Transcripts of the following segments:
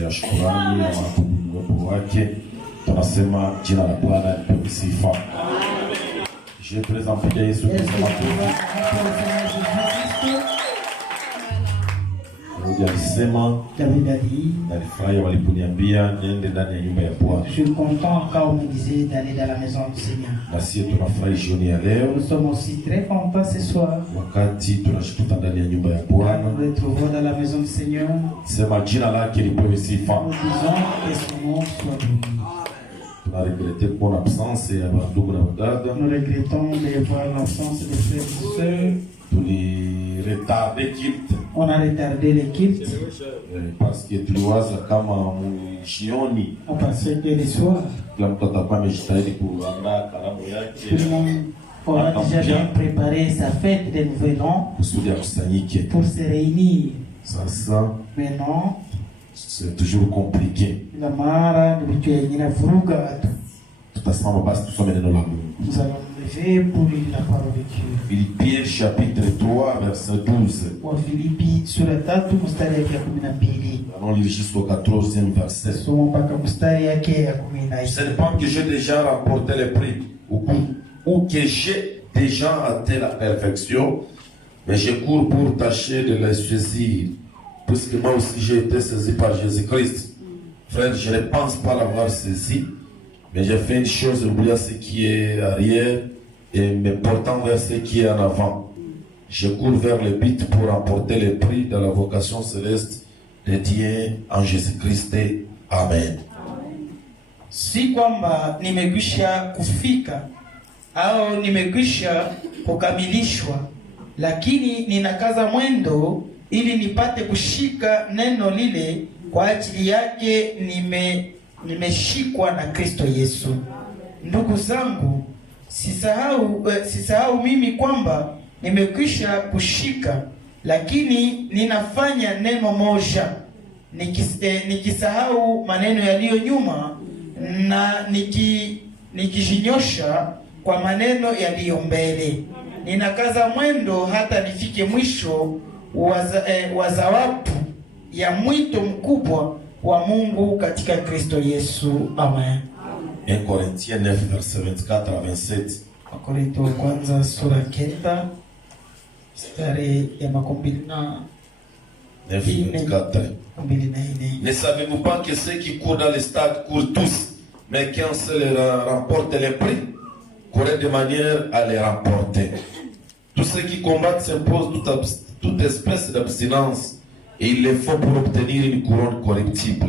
ya shukrani ya uwepo wake. Tunasema jina la Bwana lipewe sifa. Je présente Yesu Kristo. David a dit, je suis content quand on me disait d'aller dans la maison du Seigneur. Nous sommes aussi très contents ce soir. Nous nous retrouvons dans la maison du Seigneur. Nous disons que son nom soit béni. Nous regrettons de voir l'absence des frères et sœurs. On a retardé les cultes parce que tu vois kama jioni, on pensait que le soir kila mtu atakuwa amejitahidi kuandaa karamu yake, tout le monde aura déjà bien préparé sa fête de nouvel an kusudi akusanyike pour se réunir. Sasa mais non, c'est toujours compliqué. La mara de vitu yenyewe vuruga watu. Tutasimama basi tusome neno la Mungu. Nous allons lever pour lire la parole de Dieu. Philippiens chapitre 3 verset 12. Wa Filipi sura 3 mstari ya 12. Allons lire jusqu'au 14e verset. Somo mpaka mstari yake ya 14. Ce n'est pas que j'ai déjà remporté le prix ou que j'ai déjà atteint la perfection, mais je cours pour tâcher de les saisir, puisque moi aussi j'ai été saisi par Jésus-Christ. Frère, je ne pense pas l'avoir saisi, mais j'ai fait une chose, oubliant ce qui est arrière et me portant vers ce qui est en avant. Je cours vers le but pour remporter le prix de la vocation céleste de Dieu en Jésus-Christ. Amen. Si kwamba nimekwisha kufika au nimekwisha kukamilishwa, lakini ninakaza mwendo ili nipate kushika neno lile kwa ajili yake nimeshikwa na Kristo Yesu. Ndugu zangu, sisahau mimi kwamba nimekwisha kushika, lakini ninafanya neno moja, nikisahau maneno yaliyo nyuma na nikijinyosha kwa maneno yaliyo mbele. Ninakaza mwendo hata nifike mwisho wa zawabu ya mwito mkubwa wa Mungu katika Kristo Yesu. Amen. 1 Corinthiens 9 verset 24 à 27. Wakorintho wa kwanza sura 9 mstari ya 24. Ne savez-vous pas que ceux qui courent dans les stades courent tous, mais qu'un seul remporte les prix? Courez de manière à les remporter. Tous ceux qui combattent s'imposent toute espèce d'abstinence, et il le faut pour obtenir une couronne corruptible.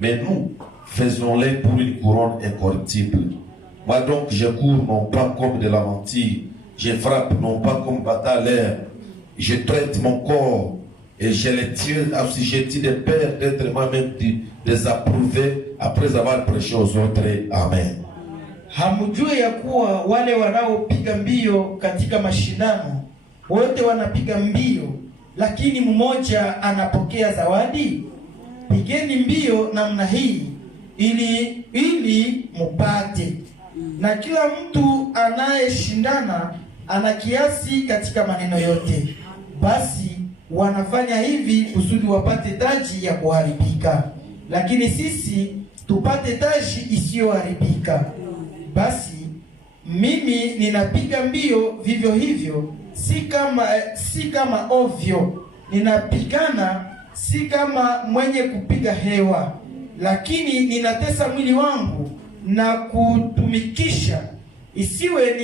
Mais nous, faisons-les pour une couronne incorruptible. Moi donc, je cours non pas comme de la mentire, je frappe non pas comme battant à l'air, je traite mon corps et je le tire assujetti de peur d'être moi-même désapprouvé après avoir prêché aux autres. Amen. Hamujui ya kuwa wale wanaopiga mbio katika mashindano wote wanapiga mbio, lakini mmoja anapokea zawadi? Pigeni mbio namna hii ili mupate. Na kila mtu anayeshindana ana kiasi katika maneno yote. Basi wanafanya hivi kusudi wapate taji ya kuharibika, lakini sisi tupate taji isiyoharibika. Basi mimi ninapiga mbio vivyo hivyo, si kama ovyo. Ninapigana si kama mwenye kupiga hewa, lakini ninatesa mwili wangu na kutumikisha, isiwe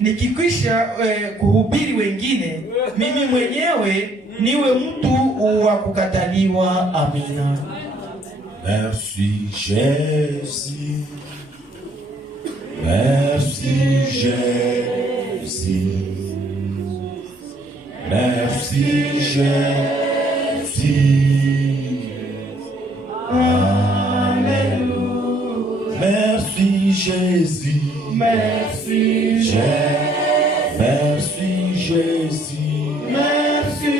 nikikwisha kuhubiri wengine, mimi mwenyewe niwe mtu wa kukataliwa. Amina. Merci Jésus. Merci Jésus. Merci Jésus. Alléluia. Merci Jésus. Merci Jésus. Merci Jésus. Merci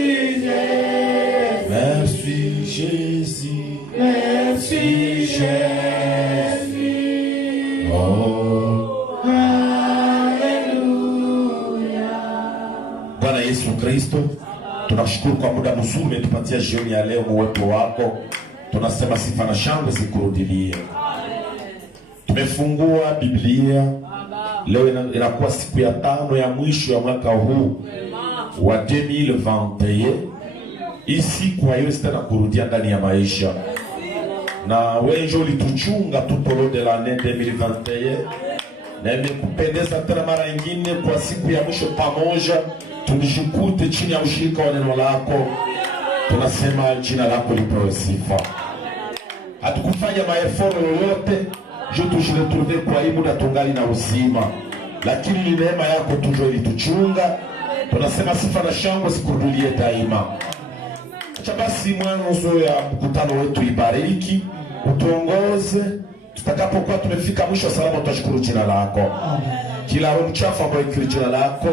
Jésus. Merci Jésus. Merci Jésus. Oh. Alléluia. Bwana Yesu Kristo, tunashukuru Tunakushukuru kwa muda mzuri umetupatia jioni ya leo, uwepo wako. Tunasema sifa na shangwe zikurudilie. Tumefungua Biblia. Leo inakuwa siku ya 5 ya mwisho ya mwaka huu wa 2021. Hii siku haiwezi tena kurudia ndani ya maisha. Na wewe ulituchunga tout au long de l'année 2021. Na imekupendeza tena mara nyingine kwa siku ya mwisho pamoja tulishukute chini ya ushirika wa neno lako. Tunasema jina lako lipewe sifa. Hatukufanya maeforo yoyote je tujiretrouve kwa hii muda tungali na uzima, lakini ni neema yako tu ilituchunga. Tunasema sifa na shangwe zikurudilie daima. Acha basi mwanzo ya mkutano wetu ibariki, utuongoze tutakapokuwa tumefika mwisho salama. Tutashukuru jina lako. Kila roho mchafu ambayo ikiri jina lako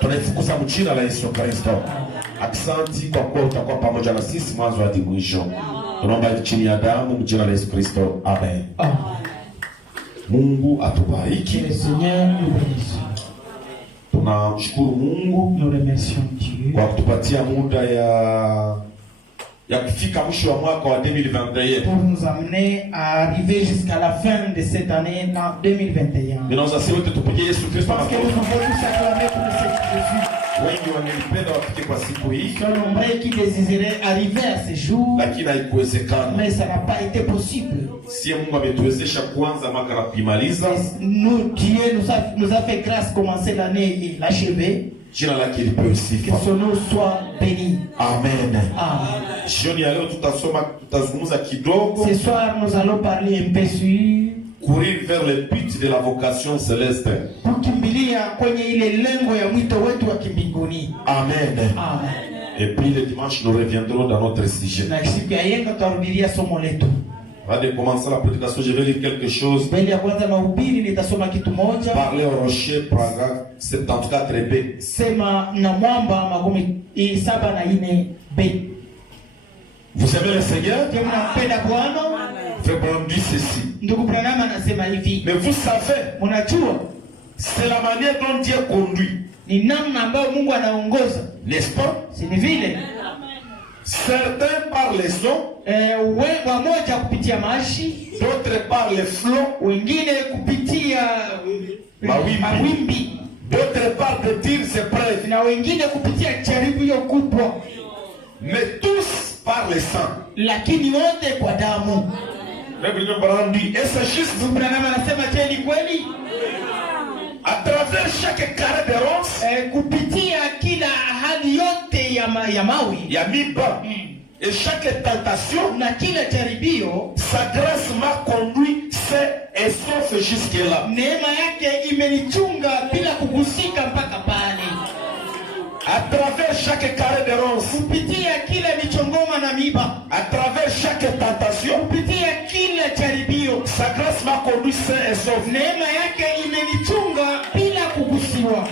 tunaifukuza mjina la Yesu Kristo. Asante kwa kuwa utakuwa pamoja na sisi mwanzo hadi mwisho. Tunaomba chini ya damu mjina la Yesu Kristo. Amen. Mungu atubariki. Tunamshukuru Mungu kwa kutupatia muda ya kufika mwisho wa mwaka wa 2021. Pour nous amener à arriver jusqu'à la fin de cette année en 2021. Parce que nous pouvons tous acclamer pour cette Jésus. Wengi wangelipenda wafike kwa siku hii. Nombreux qui désiraient arriver à ce jour. Lakini haikuwezekana. Mais ça n'a pas été possible. Si Mungu ametuwezesha kuanza mwaka na kuimaliza. Nous, Dieu nous a fait grâce commencer l'année et l'achever. Jina lake lipewe sifa. Que son nom soit béni. Amen. Amen. Jioni ya leo tutazungumza kidogo. Ce soir nous allons parler un peu sur courir vers le but de la vocation céleste. Kukimbilia kwenye ile lengo ya mwito wetu wa kimbinguni. Amen. Amen. Et puis le dimanche nous reviendrons dans notre sujet. Na siku ya yenga tutarudilia somo letu. Avant de commencer la prédication, je vais lire quelque chose. Mbele ya kwanza mahubiri nitasoma kitu moja. Parler au rocher, paragraphe 74b. Sema na mwamba 74b. Vous aimez le Seigneur? Mnampenda Bwana? Frère Branham dit ceci. Ndugu Branham anasema hivi. Mais vous savez, mnajua, c'est la manière dont Dieu conduit. Ni namna ambayo Mungu anaongoza. N'est-ce pas? Si ni vile? Certains par les sons, wamoja kupitia maji, d'autres par les flots, wengine kupitia mawimbi, d'autres par des tirs épreuves, na wengine kupitia jaribio kubwa, mais tous par le sang. Lakini wote kwa damu. Et c'est juste. Branham anasema je, ni kweli? À travers chaque carré de ronces, kupitia kila hali yote ya mawi, ya miba, et chaque tentation, na kila jaribio, sa grâce m'a conduit c'est et sauf jusque là. Neema yake imenichunga bila kugusika mpaka pale. À travers chaque carré de ronces, kupitia kila michongoma na miba, à travers chaque tentation, kupitia kila jaribio, sa grâce m'a conduit sain et sauf. Neema yake imenichunga bila kugusiwa.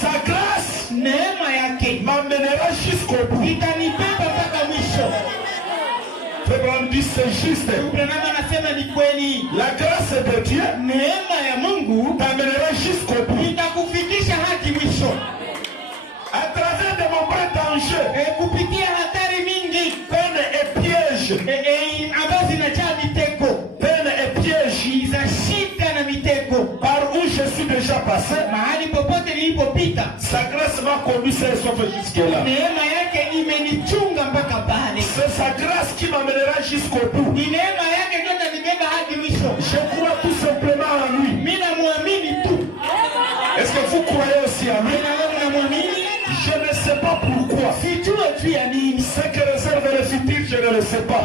Sa grâce, neema yake, m'amènera jusqu'au bout. Itanibeba mpaka mwisho. Frère dit c'est juste. Branham anasema ni kweli. La grâce de Dieu, neema ya Mungu, t'amènera jusqu'au bout. Itakufikisha hadi mwisho. À travers de nombreux dangers, kupitia hatari mingi, peine et pièges, ambazo zinajaa mitego, peine et pièges, za shida na mitego, par où je suis déjà passé, mahali popote nilipopita, sa grâce m'a conduit sauf jusque là. Neema yake imenichunga mpaka pale. C'est sa grâce qui m'amènera jusqu'au bout. Ni neema yake ndio itanibeba hadi mwisho. Je crois tout simplement en lui. Mimi namuamini tu. Est-ce que vous croyez aussi en lui? Je ne sais pas pourquoi. Ce que réserve le futur, je ne le sais pas.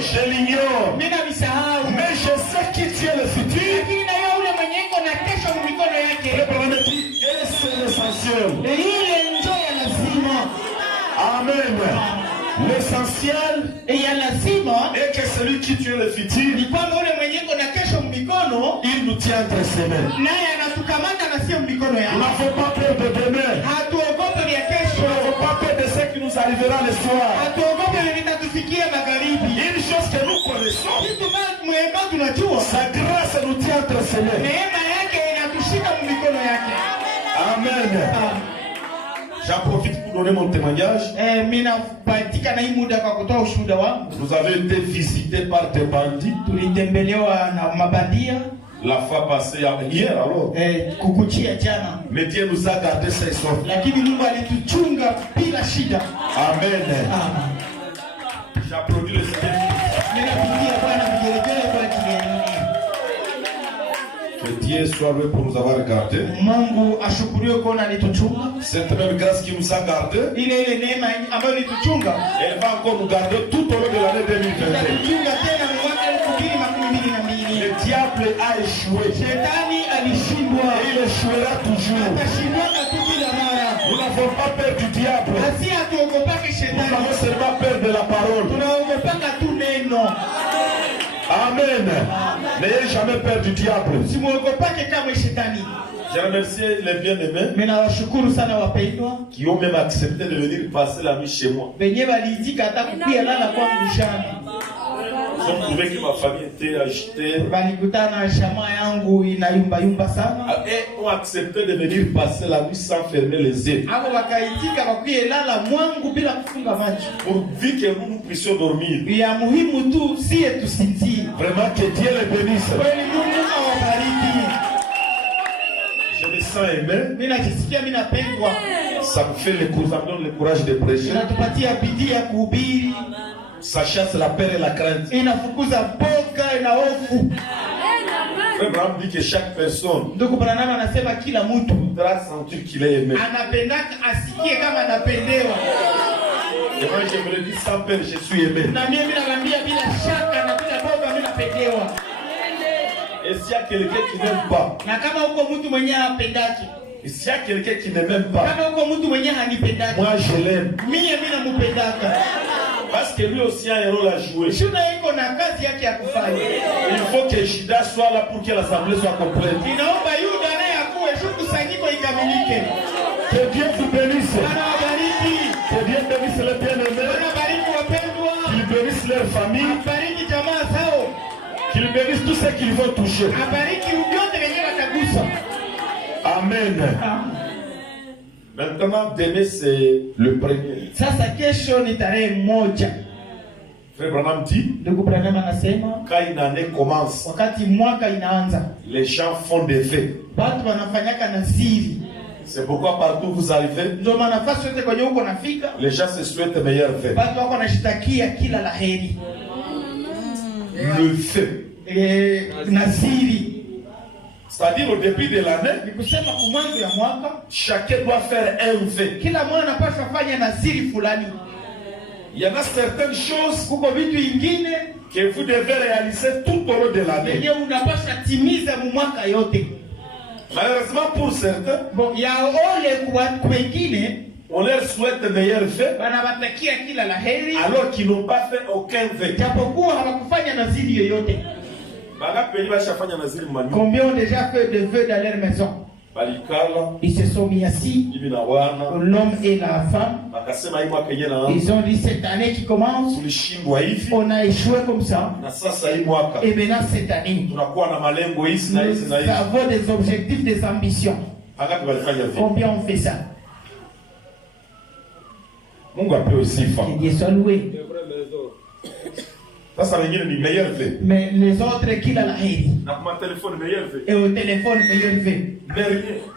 Je l'ignore. Mais je sais qui tient le futur. Et c'est l'essentiel. Amen. L'essentiel est que celui qui tient le futur, il nous tient entre ses mains. Nous n'avons pas peur de demain. Nous n'avons pas peur de ce qui nous arrivera le soir. Une chose que nous connaissons, sa grâce nous tient entre ses mains. Amen. J'en profite pour donner mon témoignage. Mina patika na hii muda kwa kutoa ushuhuda wangu. Vous avez été visité par des bandits. Tulitembelewa na mabandia. La fois passée, hier alors. Kukuchia jana. Mais Dieu nous a gardé sains et saufs. Lakini Mungu alituchunga bila shida. Amen. Amen. J'applaudis le Seigneur. Ninapigia Bwana vigelegele kwa ajili ya nini? Que Dieu soit loué pour nous avoir gardés. Mungu ashukuriwe kuona alituchunga. Cette même grâce qui nous a gardés, Ile neema ambayo alituchunga, elle va encore nous garder tout au long de l'année 2022. Atatuchunga tena mwaka 2022. Le diable a échoué. Shetani alishindwa. Et il échouera toujours. Atashindwa tu kila mara. Nous n'avons pas peur du diable. Asi hatuogopake Nous shetani. avons seulement peur de la parole. Tunaogopaka tu neno. Amen. N'ayez jamais peur du diable. Simuogopake kama shetani. Je remercie les bien-aimés Ninawashukuru sana wapendwa qui ont même accepté de venir passer la nuit chez moi. wenye waliitika hata kukuya lala kwangu jana. Ils ont trouvé que ma famille était agitée. Walikutana na jamaa yangu inayumba sana. Et ont accepté de venir passer la nuit sans fermer les yeux. Hapo wakaitika wakuye lala mwangu bila kufunga macho. Pourvu que nous puissions dormir. Ya muhimu tu siye tusinzie. Vraiment que Dieu les bénisse. Kweli Mungu awabariki. Je me sens aimé. Mimi najisikia mimi napendwa. Ça me fait le courage, ça me donne le courage de prêcher. Inatupatia bidii ya kuhubiri. Ça chasse la peur et la crainte. Inafukuza boga na hofu. Frère Abraham dit que chaque personne Ndugu Branham anasema kila mtu doit sentir qu'il est aimé. anapendaka asikie kama anapendewa. Et moi je me le dis sans peur, je suis aimé. Na mimi nakwambia bila shaka na bila boga mimi napendewa. Et s'il y a quelqu'un qui n'aime pas, Na kama uko mtu mwenye hapendaki, et s'il y a quelqu'un qui ne m'aime pas, kama uko mtu mwenye hanipendaki, moi je l'aime. mimi nampendaka. Parce que lui aussi a un rôle à jouer. Shuna iko na kazi yake ya kufanya. Il faut que Judas soit là pour que l'assemblée soit complète. Inaomba Yuda naye akuwe kusanyiko ikamilike. Que Dieu vous bénisse. Bwana wabariki. Que Dieu bénisse les bien-aimés. Bwana wabariki wapendwa. Qu'il bénisse leur famille. Abariki jamaa zao. Qu'il bénisse tout ce qu'ils vont toucher. Abariki vyote vyenye watagusa. Amen. Maintenant, demain c'est le premier. Sasa kesho ni tarehe 1. Frère Branham dit, Ndugu Branham anasema quand une année commence, wakati mwaka inaanza, les gens font des faits. watu wanafanyaka naziri. C'est pourquoi partout où vous arrivez, Ndio maana nafasi yote kwenye huko nafika, les gens se souhaitent meilleurs faits. watu wako wanashitakia kila laheri. Le fait. Naziri. C'est-à-dire au début de l'année, Ni kusema kwa mwanzo ya mwaka, chacun doit faire un fait. kila mwana anapaswa fanya naziri fulani. Il y en a certaines choses Kuko vitu ingine que vous devez réaliser tout au long de l'année. yenye unapaswa timiza mu mwaka yote. Malheureusement pour certains, Bon, ya ole kwa wengine on leur souhaite meilleurs faits wanawatakia kila laheri alors qu'ils n'ont pas fait aucun fait. japokuwa hawakufanya naziri yoyote. Combien ont déjà fait des vœux dans leur maison? Ils se sont mis assis, l'homme et la femme. Ils ont dit cette année qui commence, on a échoué comme ça. Et maintenant cette année, nous avons des objectifs, des ambitions. Combien on fait ça? Que Dieu soit loué. Mais les autres qui la heri. Et au téléphone meilleur fait.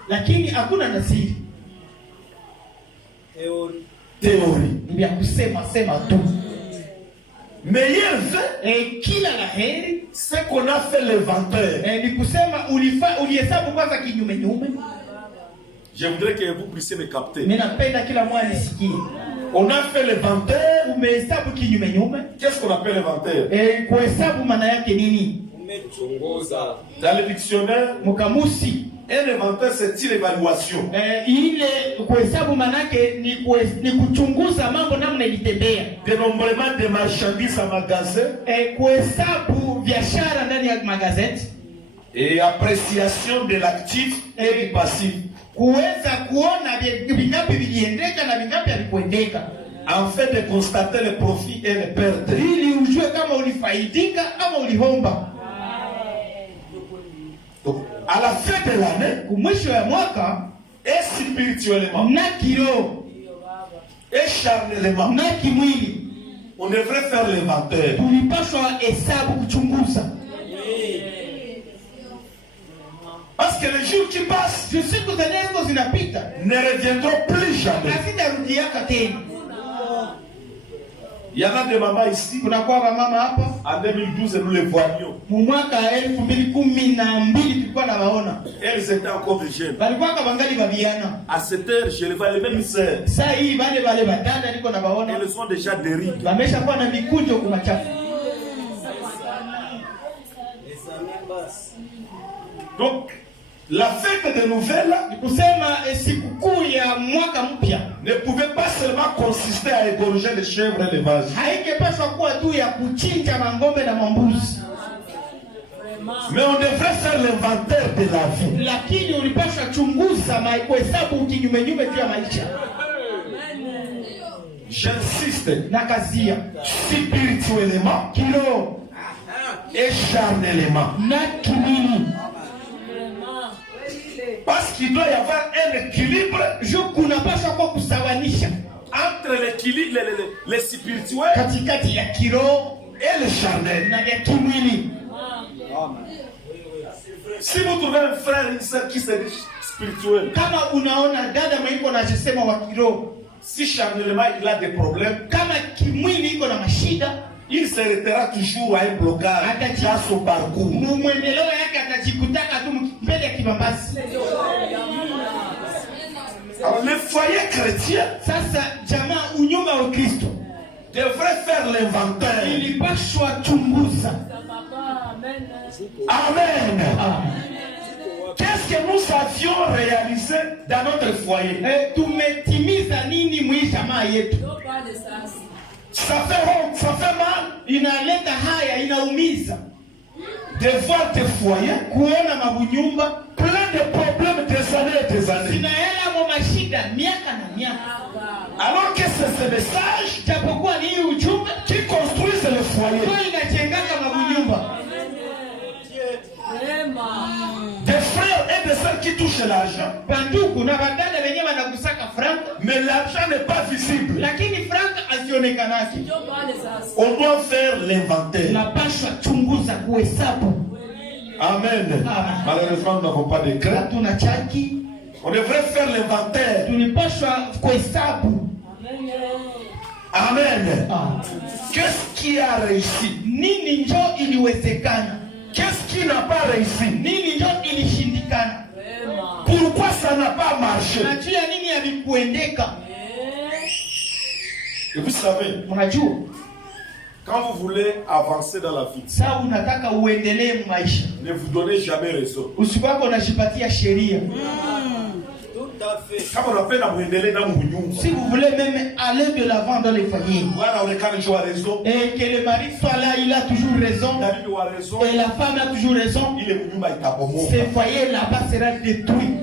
Lakini hakuna nasiri. Théorie. Ni vya kusema sema tu. Meilleur fait. Et kila la heri, c'est qu'on a fait l'inventaire. Et ni kusema ulihesabu kwanza kinyume nyume. Je voudrais que vous puissiez me capter. Mimi napenda kila mwana nisikie. On a fait l'inventaire. Umehesabu kinyume nyume. Qu'est-ce qu'on appelle l'inventaire? Kuhesabu maana yake nini? Dans le dictionnaire, Mukamusi, un inventaire c'est une évaluation. Ile kuhesabu maana yake ni kuchunguza mambo namna ilitembea. Dénombrement de marchandises en magasin. Kuhesabu biashara ndani ya magazeti. Et appréciation de l'actif et du passif. Kuweza kuona vingapi viliendeka na vingapi havikuendeka. En fait de constater les profits et les pertes. Ili ujue kama ulifaidika ama ulihomba. Donc, à la fin de l'année, mwisho ya mwaka, et spirituellement, na kiroho, Et charnellement, na kimwili on devrait faire l'inventaire. tulipaswa hesabu kuchunguza. Parce que les jours qui passent Siku zenyezo zinapita ne reviendront plus jamais. hazitarudiaka tena. Il y en a des mamans ici. Kunakuwa mama hapa, En 2012, nous les voyions. mwaka 2012 tulikuwa na waona. Elles étaient encore des jeunes. Walikuwa kabangali babiana. À cette heure, je les vois, les mêmes sœurs. Sasa hii wale badada niko na waona. Elles sont déjà des rides. Wamesha kuwa na mikunjo kwa machafu. Donc, la fête de nouvelles Kusema sikukuu ya mwaka mpya ne pouvait pas seulement consister à égorger les chèvres et les vaches. haingepaswa kuwa tu ya kuchinja mangombe na mambuzi, Mais on devrait faire l'inventaire de la vie. lakini ulipaswa chunguza kuhesabu kinyumenyume juu ya maisha. J'insiste, Na kazia spirituellement kiroho et charnellement. na kimwili, Parce qu'il doit y avoir un équilibre kunapaswa kuwa kusawanisha entre l'équilibre, les spirituels katikati ya kiroho et le charnel. na ya kimwili. Si vous trouvez un frère et une sœur qui se dit spirituel, Kama unaona dada maiko na jisema wa kiroho, si charnellement il a des problèmes, kama kimwili iko na mashida, il se retrouvera toujours à un blocage dans son parcours. mwendeleo yake atajikutaka tu mbele ya kibambasi. Alors le foyer chrétien Sasa jamaa unyumba wa Kristo devrait faire l'inventaire. ilipashwa chunguza. Amen. Amen. Qu'est-ce que nous avions réalisé dans notre foyer? Tumetimiza nini mwi jamaa yetu? Ça fait honte, ça fait mal Inaleta haya, inaumiza de voir des foyers kuona mabunyumba plein de problèmes des années et des années. zinaela mo mashida miaka na miaka, Alors que c'est ce message japokuwa ni hii ujumbe qui construisent le foyer. ndio inachengaka mabunyumba. Des frères et des sœurs qui touchent l'argent, Banduku na badada wenyewe wanakusaka franka, mais l'argent n'est pas visible. lakini franka azionekanaki. On doit faire l'inventaire. Napashwa chunguza kuhesabu. Amen. Amen. Malheureusement, nous n'avons pas de crainte. Hatuna chaki, On devrait faire l'inventaire. tulipashwa kuhesabu. Amen. Ah. Qu'est-ce qui a réussi? Nini njo iliwezekana? Qu'est-ce qui n'a pas réussi? Nini njo ilishindikana? Pourquoi ça n'a pas marché? Unajua nini havikuendeka? Et vous savez, Unajua quand vous voulez avancer dans la vie, saa unataka uendelee maisha, ne vous donnez jamais raison. usikwako unajipatia sheria. Kama unapenda muendelee na munyumba, Si vous voulez même aller de l'avant dans les foyers, bwana onekana njoo wa raison, et que le mari soit là, il a toujours raison, na bibi wa raison, et la femme a toujours raison, ile munyumba itabomoka. ce foyer là-bas sera détruit.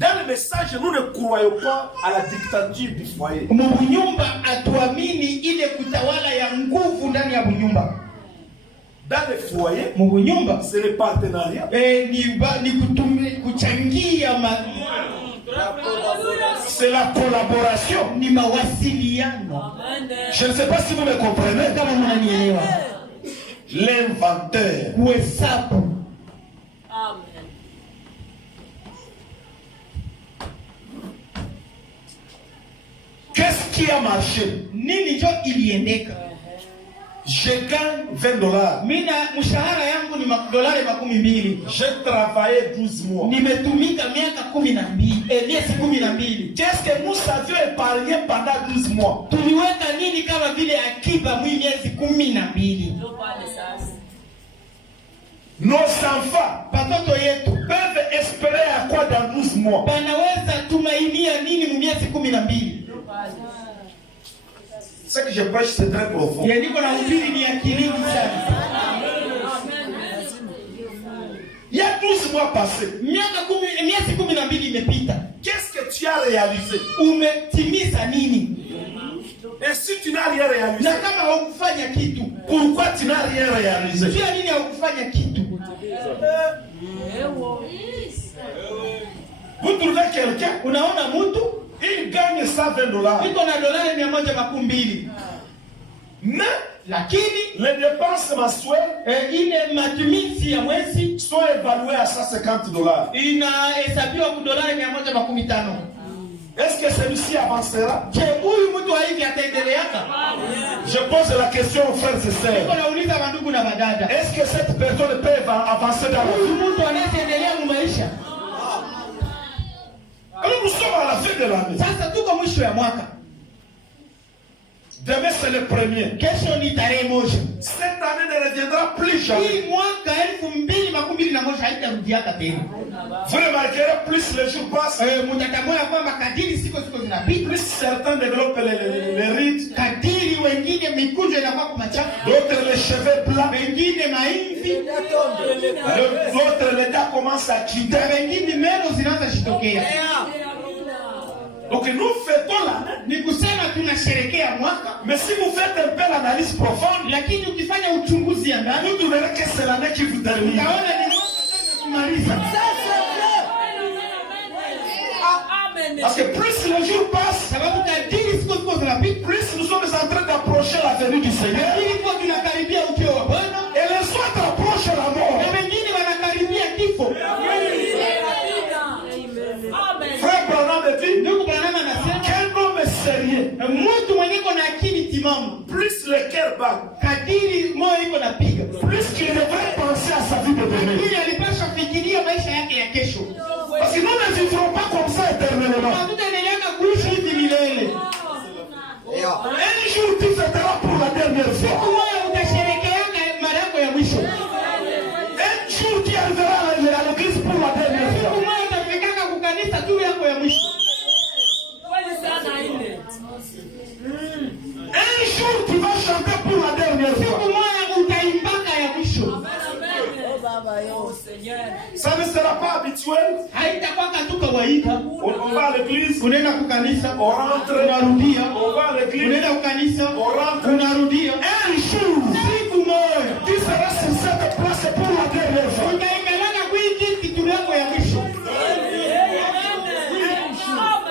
Dans le message, nous ne croyons pas à la dictature du foyer. Mubunyumba atuamini ile kutawala ya nguvu ndani ya bunyumba. Dans le foyer, Mubunyumba c'est le partenariat. ni kuchangia C'est la collaboration. ni mawasiliano. Je ne sais pas si vous me comprenez. Kama mnanielewa, L'inventaire. kuhesabu. Qu'est-ce qui a marché? Nini njo iliendeka? Je gagne $20. Mina mshahara yangu ni $12 20. J'ai travaillé 12 mois. Nimetumika miaka 12, miezi 12. Qu'est-ce que nous avions épargné pendant 12 mois? Tuliweka nini kama vile akiba mwi miezi 12? Nos enfants Watoto yetu peuvent espérer à quoi dans 12 mois? banaweza tumainia nini mu miezi 12? Ce que je prêche, c'est très profond. Niko na ubiri ni akilini sana. Il y a 12 mois passés. Miezi 12 imepita. Qu'est-ce que tu as réalisé? Umetimiza nini? Et si tu n'as rien réalisé, Na kama haukufanya kitu, pourquoi tu n'as rien réalisé? jua nini haukufanya kitu? Vous trouvez quelqu'un Unaona mtu Il gagne $120. iko na dolari 120. Mais lakini les dépenses mensuelles ile matumizi ya mwezi sont évaluées à $150. inahesabiwa kwa dolari 115. Est-ce que celui-ci avancera? Je, huyu mtu hivi ataendeleaka? Je pose la question aux frères et sœurs. Niko nauliza wandugu na madada. Est-ce que cette personne peut avancer dans la vie? Huyu mtu anaendelea mu maisha? Alors nous sommes à la fin de l'année. Sasa tuko mwisho ya mwaka. Demain c'est le premier. Kesho ni tarehe moja. Cette année ne reviendra plus jamais. Hii mwaka 2021 haitarudiaka tena. Vous remarquerez, plus les jours passent, Mtatambua kwamba kadiri siku zinapita, plus certains développent les rides, kadiri wengine mikunjo inakuwa kumacha, d'autres les cheveux blancs, wengine maimvi, d'autres les dents commencent à quitter, wengine meno zinaanza shitokea. Donc nous fêtons l'année. Ni kusema tunasherekea mwaka. Mais si vous faites un peu l'analyse profonde, lakini ukifanya uchunguzi ya ndani, vous trouverez que c'est l'année qui vous termine. Utaona ni mwaka kumaliza. Parce que plus les jours passent, sababu kadiri siku zinapita, plus nous sommes en train d'approcher la venue du Seigneur. Kadiri kwa tunakaribia ujio wa Bwana, et les autres approchent la mort. Na wengine wanakaribia kifo. Frère Branham dit, ndugu Branham anasema, quel homme sérieux, mtu mwenye iko na akili timamu, plus le cœur bat, kadiri moyo iko napiga, plus qu'il devrait penser à sa vie de demain. Ili alipaswa fikiria maisha yake ya kesho. Parce que nous ne vivrons pas comme ça éternellement. Hatutaendelea kuishi hivi milele. Un jour tu fêteras pour la dernière fois. Siku moja utasherehekea mara yako ya mwisho. Un jour tu arriveras à l'église pour la dernière fois. Siku moja utafika kukanisa tu yako ya mwisho. Un jour tu vas chanter pour la dernière fois. Siku moja utaimbaka ya mwisho. Ça ne sera pas habituel. Haitakuwa tu kawaida. On va à l'église, unaenda kukanisa, on rentre, unarudia. on va à l'église, unaenda kukanisa, on rentre, unarudia. Un jour, siku moja tu seras sur cette place pour la dernière fois. Utaendelea kuishi kitu yako ya mwisho.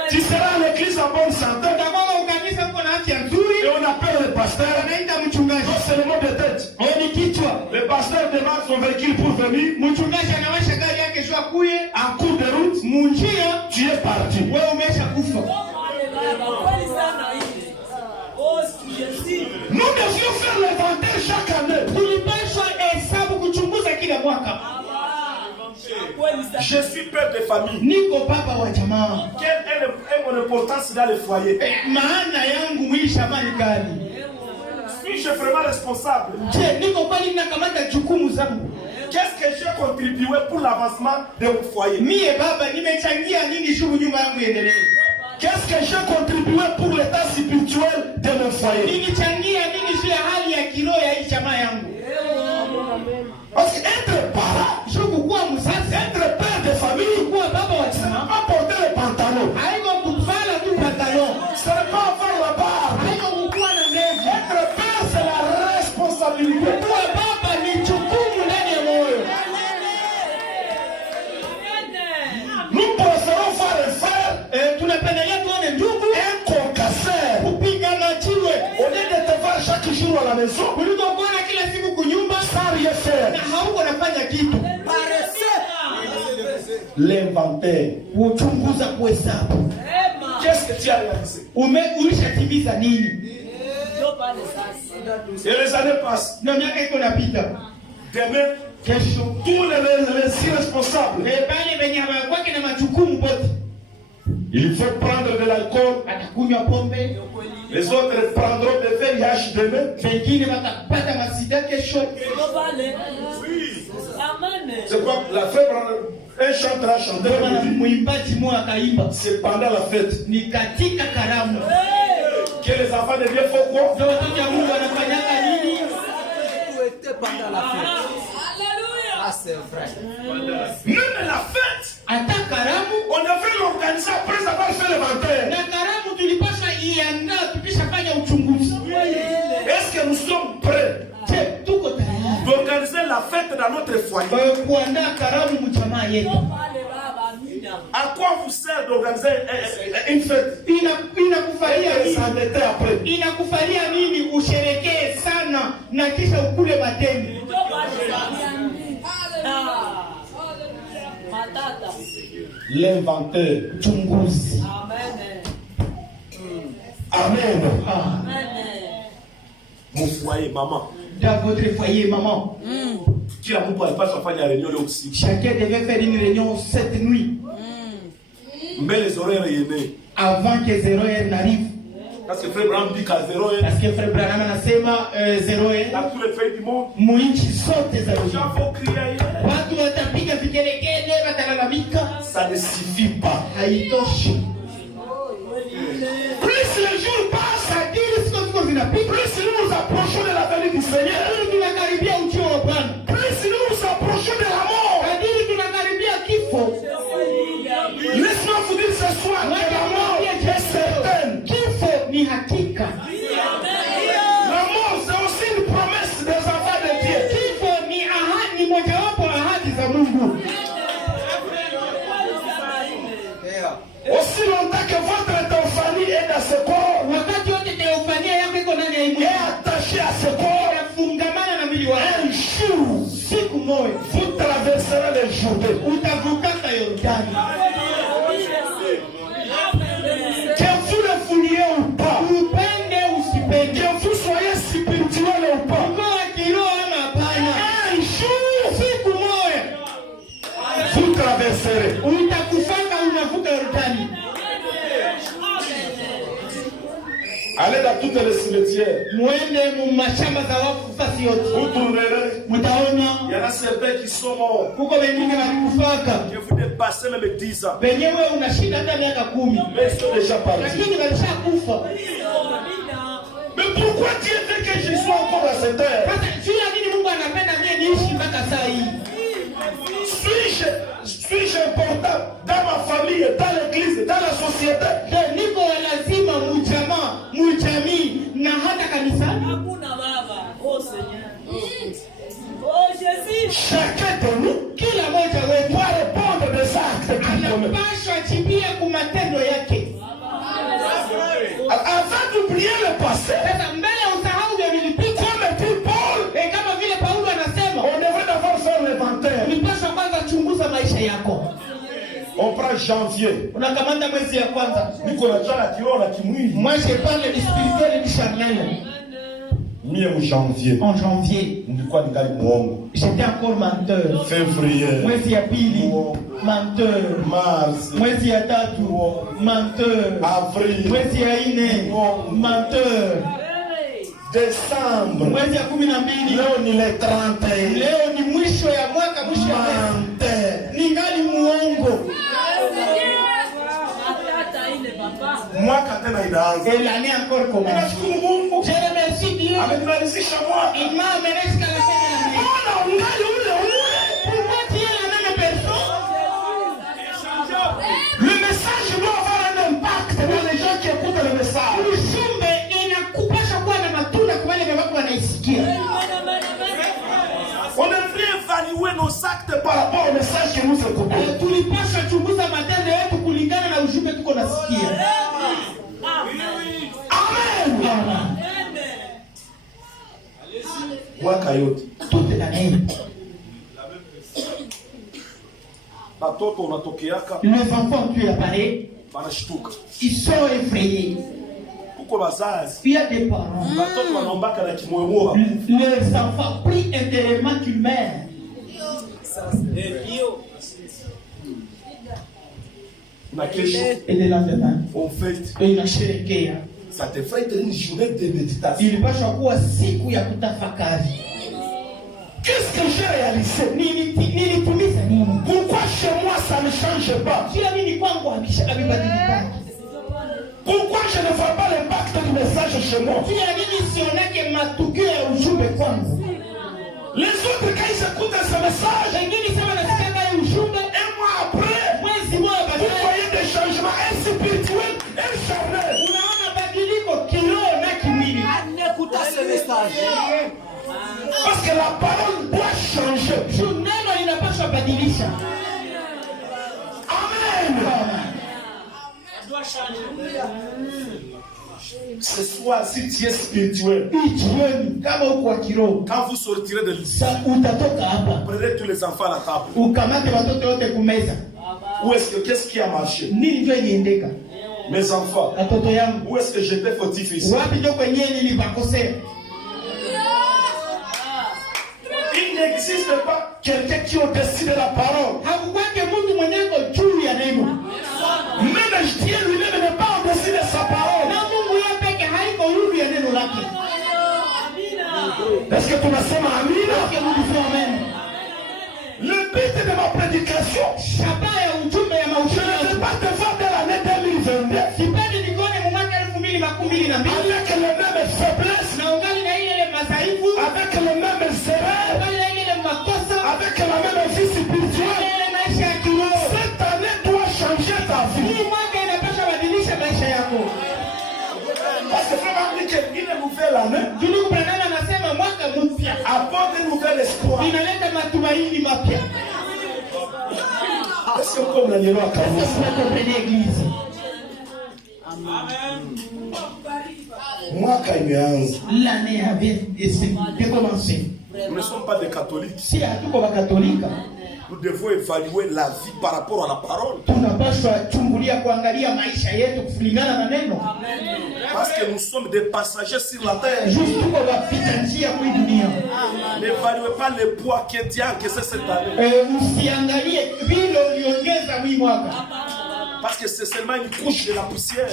Tu seras à l'église en bonne santé. Utakuwa ukanisa uko na afya nzuri. Et on appelle le pasteur. Anaita mchungaji. Non, c'est le mot de tête. Ni kichwa. Le pasteur démarre son véhicule pour venir. Mchungaji anawasha gari yake shwa kuye. En cours de route, munjia, tu es parti. Wewe umesha kufa. Nous devions faire l'inventaire chaque année. Tulipaswa hesabu kuchunguza kila mwaka. Je suis père de famille. Niko baba wa jamaa. Quelle est mon importance dans le foyer? Maana yangu mwisho shamani gani? Suis-je vraiment responsable? Je, niko kweli ninakamata jukumu zangu? Qu'est-ce que j'ai contribué pour l'avancement de mon foyer? Mie baba nimechangia nini shughuli nyumba yangu iendelee? Qu'est-ce que j'ai contribué pour l'état spirituel de mon foyer? Nilichangia nini juu ya hali ya kiroho ya hii jamaa yangu? Parce que être parent, je kukuwa mzazi, être père de famille, kuwa baba wa jamaa, pas porter les pantalons. Haiko kuvala tu pantalon. Ce n'est pas avoir la barbe. Haiko kukuwa na ndevu. Être père, c'est la responsabilité. Kuwa baba ni jukumu ndani ya moyo. Nous préférons voir les frères, tunapendelea tuone ndugu concasser, kupigana jiwe, au lieu de te voir chaque jour à la maison, kuliko kuona kila siku kunyumba sans rien faire. na hauko nafanya kitu. L'inventaire. Uchunguza kuhesabu. Qu'est-ce que tu as réalisé? Ulishatimiza nini? Et les années passent. Na miaka iko napita. Demain, kesho, tous les irresponsables, bale benye kwake na majukumu bote, il faut prendre de l'alcool. Atakunywa pombe. Les autres prendront des VIH demain. Wengine watapata masida kesho. C'est quoi la fête? Un chanteur a chanté. Mwimbaji mmoja akaimba. C'est pendant la fête. Ni katika karamu. Que les enfants de Dieu font quoi? Ndio watoto wa Mungu wanafanyaka nini? Pendant la fête. Alléluia. Ah, c'est vrai. Même la fête. Ata karamu on devrait l'organiser après avoir fait l'inventaire. Na karamu tulipaswa iandaa tukishafanya uchunguzi. Est-ce que nous sommes prêts d'organiser la fête dans notre foyer? Kuandaa karamu mjamaa yetu. À quoi vous sert manière d'organiser une fête. Inakufalia nini usherekee sana na kisha ukule madeni? L'inventeur. Chunguzi. Amen. Mon foyer, maman. Dans votre foyer, maman. Kila mtu alipaswa kufanya réunion leo usiku. Chacun devait faire une réunion cette nuit. Mbele horaires yene. Avant que 0h n'arrive. Parce que frère Branham dit qu'à 0h. Parce que frère Branham anasema 0h. Dans tous les pays du monde. Muinchi zote za dunia. Gens vont crier. Watu watapiga vigelegele, watalalamika. Ça ne suffit pas. Haitoshi. Plus les jours passent, plus nous nous approchons de la venue du Seigneur. Plus nous nous approchons de la mort. Laisse-moi vous dire ce soir que la mort est certaine. La mort, c'est aussi une promesse des enfants de Dieu. Aussi longtemps que votre théophanie est dans ce corps, est attaché à ce corps, un jour, vous traverserez le Jourdain. Que vous le vouliez ou pas, que vous soyez spirituel ou pas, un jour, vous traverserez. Allez dans toutes les cimetières. Vous trouverez. Il y en a certains qui sont morts. Que vous dépassez même 10 ans. Mais ils sont déjà partis. Mais pourquoi Dieu veut que je sois encore à cette heure? Suis-je important dans ma famille, dans l'église, dans la société? Chacun de nous doit répondre des actes qu'il commet. Avant d'oublier le passé, comme dit Paul, on devrait d'abord faire l'inventaire. On prend janvier. Moi je parle du spirituel et du charnel. Janvier. En janvier, j'étais encore menteur. Février. Mwezi ya pili, menteur. Mars. Mwezi ya tatu, menteur. Avril. Mwezi ya ine, menteur. Décembre. Mwezi ya 12. Leo ni le 31. Leo ni mwisho ya mwaka, mwisho ya menteur. Ningali muongo. Mwaka tena inaanza. Et l'année encore commence. Je remercie Dieu. Il m'a amené jusqu'à la fin de l'année. Pourquoi tu es la même personne? Le message doit avoir un impact dans les gens qui écoutent le message. On devrait évaluer nos actes par rapport au message que nous écoutons. Amen. Mwaka yote. Toute l'année. Batoto unatokeaka. Les enfants tu apparaissent. Banashtuka. Ils sont effrayés. Il y a des parents. Les enfants prient intérieurement qu'ils meurent. Et le lendemain, il a sherekea. Ça te fait une journée de méditation. Il va chakua siku ya kutafakari. Qu'est-ce que j'ai réalisé? Pourquoi chez moi ça ne change pas? Pourquoi je ne vois pas l'impact du message chez moi? Les autres, quand ils écoutent ce message, un mois après, vous voyez des changements spirituels et charnels. Parce que la parole doit changer. Amen. Ce soir, si tu es spirituel, quand vous sortirez de l'ici, prenez tous les enfants à la table. Où est-ce que, qu'est-ce qui a marché? Mes enfants, où est-ce que j'étais fautif ici? Il n'existe pas quelqu'un qui a décidé la parole. Même Dieu lui-même n'est pas décidé sa parole. Est-ce que tu me sens Amen? Le but de ma prédication, je ne vais pas te faire de l'année 2022 avec les mêmes faiblesses, avec les mêmes erreurs, avec la même vie spirituelle. Cette année doit changer ta vie. Parce que vraiment dit qu'une nouvelle année apporte un nouvel espoir. Est-ce que comme l'année à l'église? L'année avait commencé. Nous ne sommes pas des catholiques. Nous devons évaluer la vie par rapport à la parole. Parce que nous sommes des passagers sur la terre. N'évaluez pas le poids que Dieu a encaissé cette année. Parce que c'est seulement une couche de la poussière.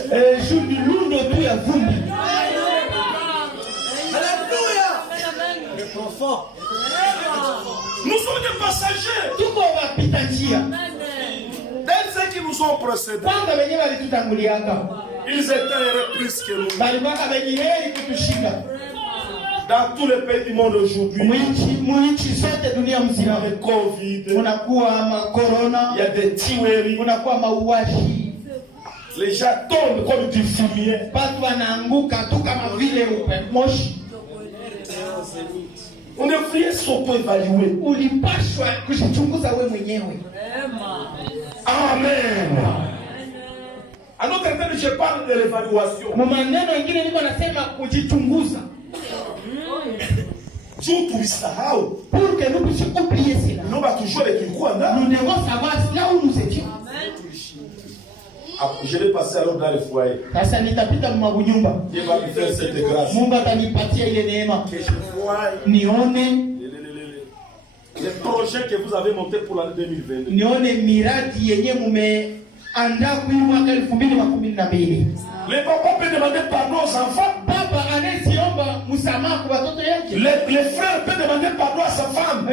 Nous sommes des passagers. Dès ceux qui nous ont précédés, ils étaient heureux plus que nous. Dans tous les pays du monde aujourd'hui, il y a le Covid, il y a des tueries, les gens tombent comme du fumier. On devrait s'auto-évaluer. Amen. À notre terme, je parle de l'évaluation. Dieu tulisahau. Pour que nous puissions oublier cela. Nous devons savoir là où nous étions. Je vais passer alors dans le foyer. Dieu va me faire cette grâce. Que je vois les projets que vous avez montés pour l'année 2022. Les papas peuvent demander pardon aux enfants. Les frères peuvent demander pardon à sa femme.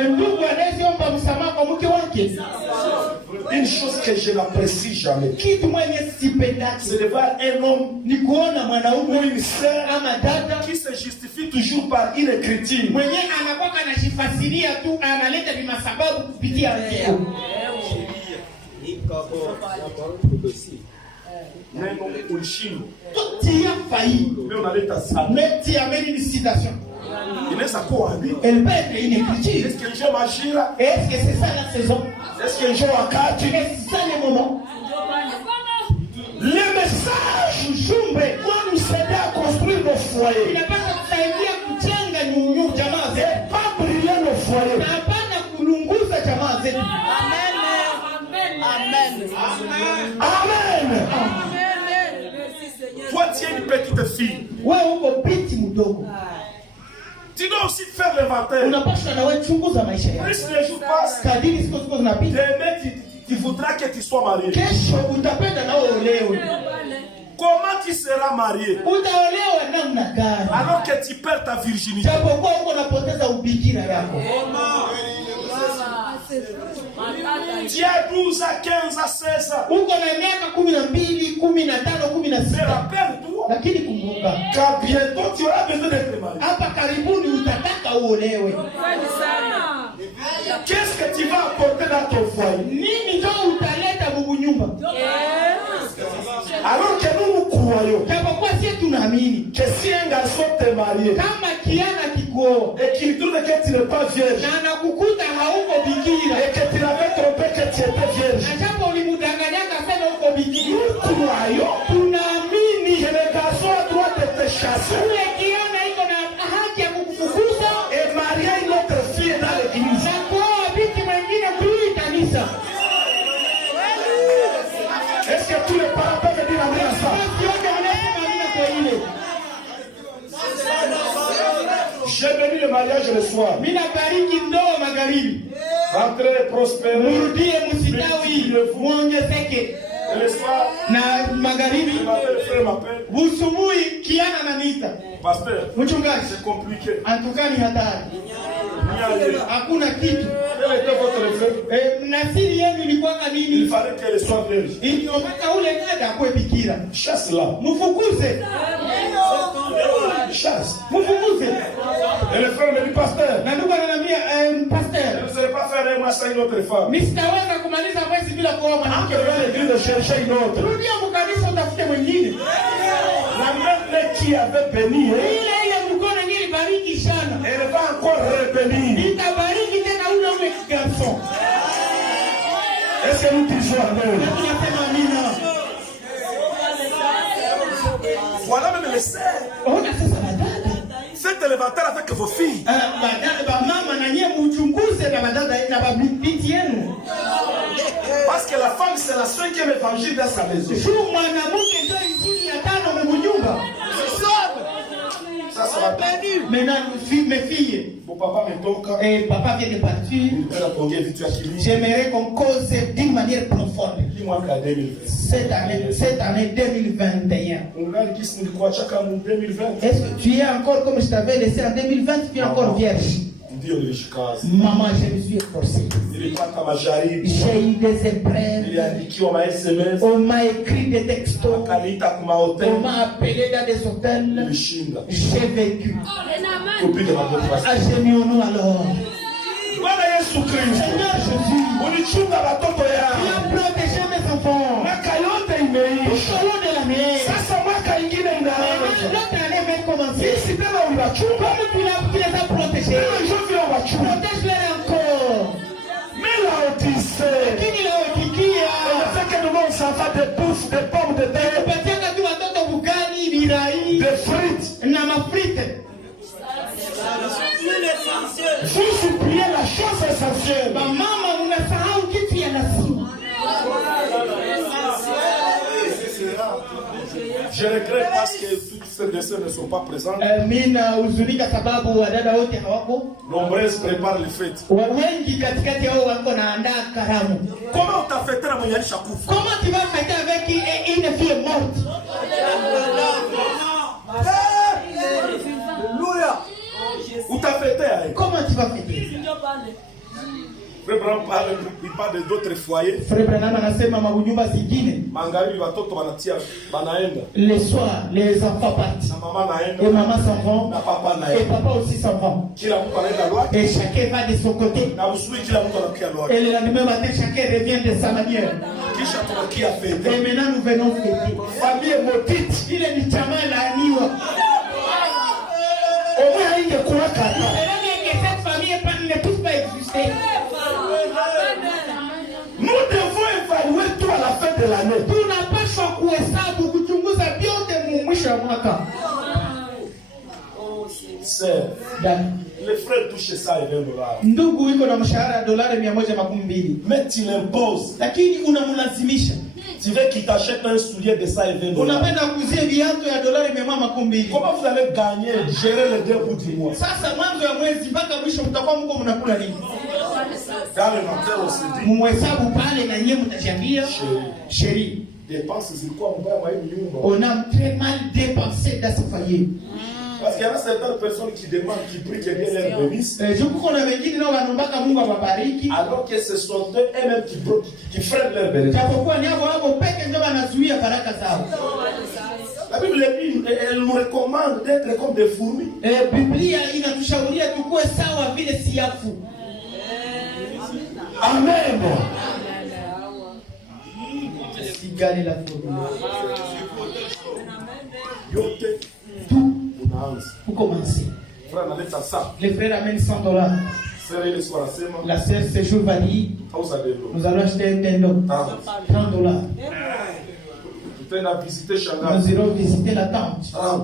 Une chose que je n'apprécie jamais, c'est de voir un homme ou une sœur qui se justifie toujours par une écriture. Elle peut être une écriture. Est-ce que les gens m'agirent? Est-ce que c'est ça la saison? Est-ce que les gens ont quatre? Est-ce que c'est ça les moments? Les messages vont nous aider à construire nos foyers. Et pas brûler nos foyers. Amen. Toi, tu es une petite fille. Tu dois aussi faire l'inventaire. Plus les jours passent, demain tu voudras que tu sois marié. Comment tu seras marié alors que tu perds ta virginité? Tu as 12 à 15 à 16 ans. Mais rappelle-toi qu'à bientôt tu auras besoin d'être marié. Qu'est-ce que tu vas apporter dans ton foyer? Alors que nous croyons que si un garçon t'est marié et qu'il trouve que tu n'es pas vierge et que tu l'avais trompé que tu étais vierge, nous croyons chasser Ule kiona iko na haki ya kukufukuza et marier une autre fille dans l'église. na kuoa binti mwingine kuli kanisa. Est-ce que tous les parents peuvent dire amen à ça? Basi wote wanasema amina kwa ile. J'ai béni le mariage le soir. Mimi nabariki ndoa magharibi. Rentrez, prospérez. Murudie, msitawi, muongezeke. Et le soir, Na magharibi le frère m'appelle. usubuhi kiana ananiita. Pasteur, Mchungaji, c'est compliqué. antukani hatari. Hakuna kitu. Quel était votre refrain? Nasiri yenu ilikuwa Il nini? fallait qu'elle soit vierge. Iliomaka ule dada akwe bikira. Chasse-la. Mfukuze. Chasse. Mfukuze. Et le frère me dit, pasteur, Na ndugu ananiambia je pastor, ne saurais pas faire un mois sans une autre femme. nisitaweza kumaliza mwezi bila kuoa Je mwanamke. vais l'église de chercher une autre. Rudia mkanisa utafute mwingine. La même qui avait béni, hein, Ile mkono ngili bariki sana. elle va encore rebénir. Nitabariki tena ule garçon. Est-ce que nous disons amen? Tunasema amina. Voilà même les sœurs. Ona sasa badada. Faites l'éventaire avec vos filles. Badada ba mama na nyie mchunguze na badada na babiti yenu. Parce que la femme, c'est la cinquième évangile dans sa maison. Shu mwanamke ndio injili ya tano mnyumba. Ça va bien. Maintenant mes filles, Mon papa me toque. et papa vient de partir. Elle a pogné vite à Kili. J'aimerais qu'on cause d'une manière profonde. Dis-moi qu'à 2020. Cette année 2021. On regarde qui se croit chaque année 2020. Est-ce que tu es encore comme je t'avais laissé en 2020, tu es encore vierge? Ndio nilishikaza. Maman, je me suis efforcé. Nilipata majaribu. J'ai eu des épreuves. Niliandikiwa ma SMS. On m'a écrit des textos. Akaniita kuma On hotel. m'a appelé dans des hôtels. Nilishinda. J'ai vécu. Kupiga madefasi. Agenions-nous alors. Bwana Yesu Kristo. Seigneur Jésus, Unichunga watoto tu yangu. as protégé mes enfants. Mwaka yote imeisha. Tout au long de l'année. Sasa mwaka ingine inaanza. L'autre année va commencer. Sisi tena unachunga. Comme tu les as protégés, Tena njoo vile unachunga. protège-les encore. Mais la Odyssée. Lakini leo ikikia, Fait que nous on s'en va des bouffes, des pommes de terre, kupatiaka tu watoto bugani, birai des frites. na mafrite. Vous suppliez la chose essentielle. Mama, unasahau kitu ya lazima. Je regrette parce que toutes ces dessins ne sont pas présents. Mimi nahuzunika sababu wadada wote hawako. Nombreuses préparent les fêtes. Wengi katikati yao wako naandaa karamu. Comment on t'a fait la mwenye alishakufa? Comment tu vas fêter avec une fille morte? Alléluia. Où t'as fêté avec? Comment tu vas fêter? Frère Branham parle, il parle d'autres foyers. Frère Branham anasema manyumba zingine. Magharibi watoto wanatia banaenda. Les soirs, les enfants partent. Na mama Et naenda. maman s'en va. Na papa Et naenda. papa aussi s'en va. Kila mtu anaenda lwake. Et chacun va de son côté. Na usiku kila mtu anakia lwake. Et le lendemain matin, chacun revient de sa manière. Kisha tunakia Et fete. maintenant, nous venons fêter. Famille maudite. Il est du chama la niwa. Au moins ingekuwa kata. C'est que cette famille ne peut pas exister. Nous devons évaluer tout à la fin de l'année. Tunapaswa kuhesabu kuchunguza vyote mwisho wa mwaka. Sœur, Da. les frères touchent ça et $20. Ndugu iko na mshahara ya $120. Mais tu l'imposes. Lakini unamlazimisha. Tu veux qu'il t'achète un soulier de ça et $20. Unapenda kuuzie viatu ya $120. Comment vous allez gagner, gérer les 2 bouts du mois? Sasa mwanzo ya mwezi mpaka mwisho mtakuwa mko mnakula nini? Dans l'inventaire, on se dit, Mumhesabu pale na nyinyi mtajiambia, chérie, dépenses zilikuwa mbaya mwa hii nyumba. on a très mal dépensé dans ce foyer. Parce qu'il y a certaines personnes qui demandent, qui prient que Dieu les bénisse, Je kuko na wengine nao wanaombaka Mungu awabariki. alors que ce sont eux-mêmes qui freinent leur bénédiction. Japokuwa ni hapo peke ndio wanazuia baraka zao. La Bible dit, elle nous recommande d'être comme des fourmis. Biblia inatushauria tukue sawa vile siafu. Amen. Sigale la fourmi. Yote, Tout unaanza. pour commencer. Frère, analeta ça. Les frères amènent $100. Sœur, ile swala sema, La sœur ce jour va dire, hausa delo. nous allons acheter un tendon. $30. Tutaenda visiter shangazi. Nous irons visiter la tente.